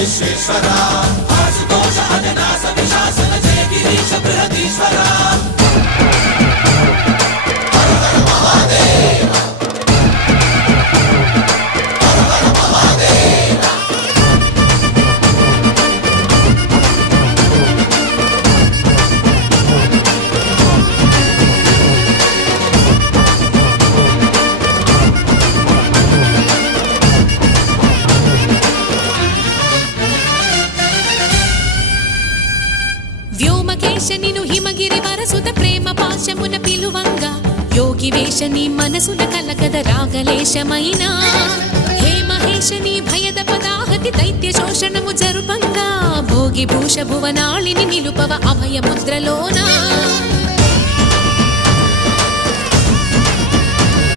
విశ్వేశ్వర ఆశుతోష అజనాస విశాసన జయ గిరీశ బృహదీశ్వర హర హర మహాదేవ హర హర మహాదేవ వ్యోమకేశ నిను హిమగిరి వరసుత ప్రేమ పాశమున పిలువంగా యోగి వేష నీ మనసున కలకద రాగలేశమైనా హే మహేశ నీ భయద పదాహతి దైత్య శోషణము జరుపంగా భోగి భూష భువనాళిని నిలుపవ అభయ ముద్రలోనా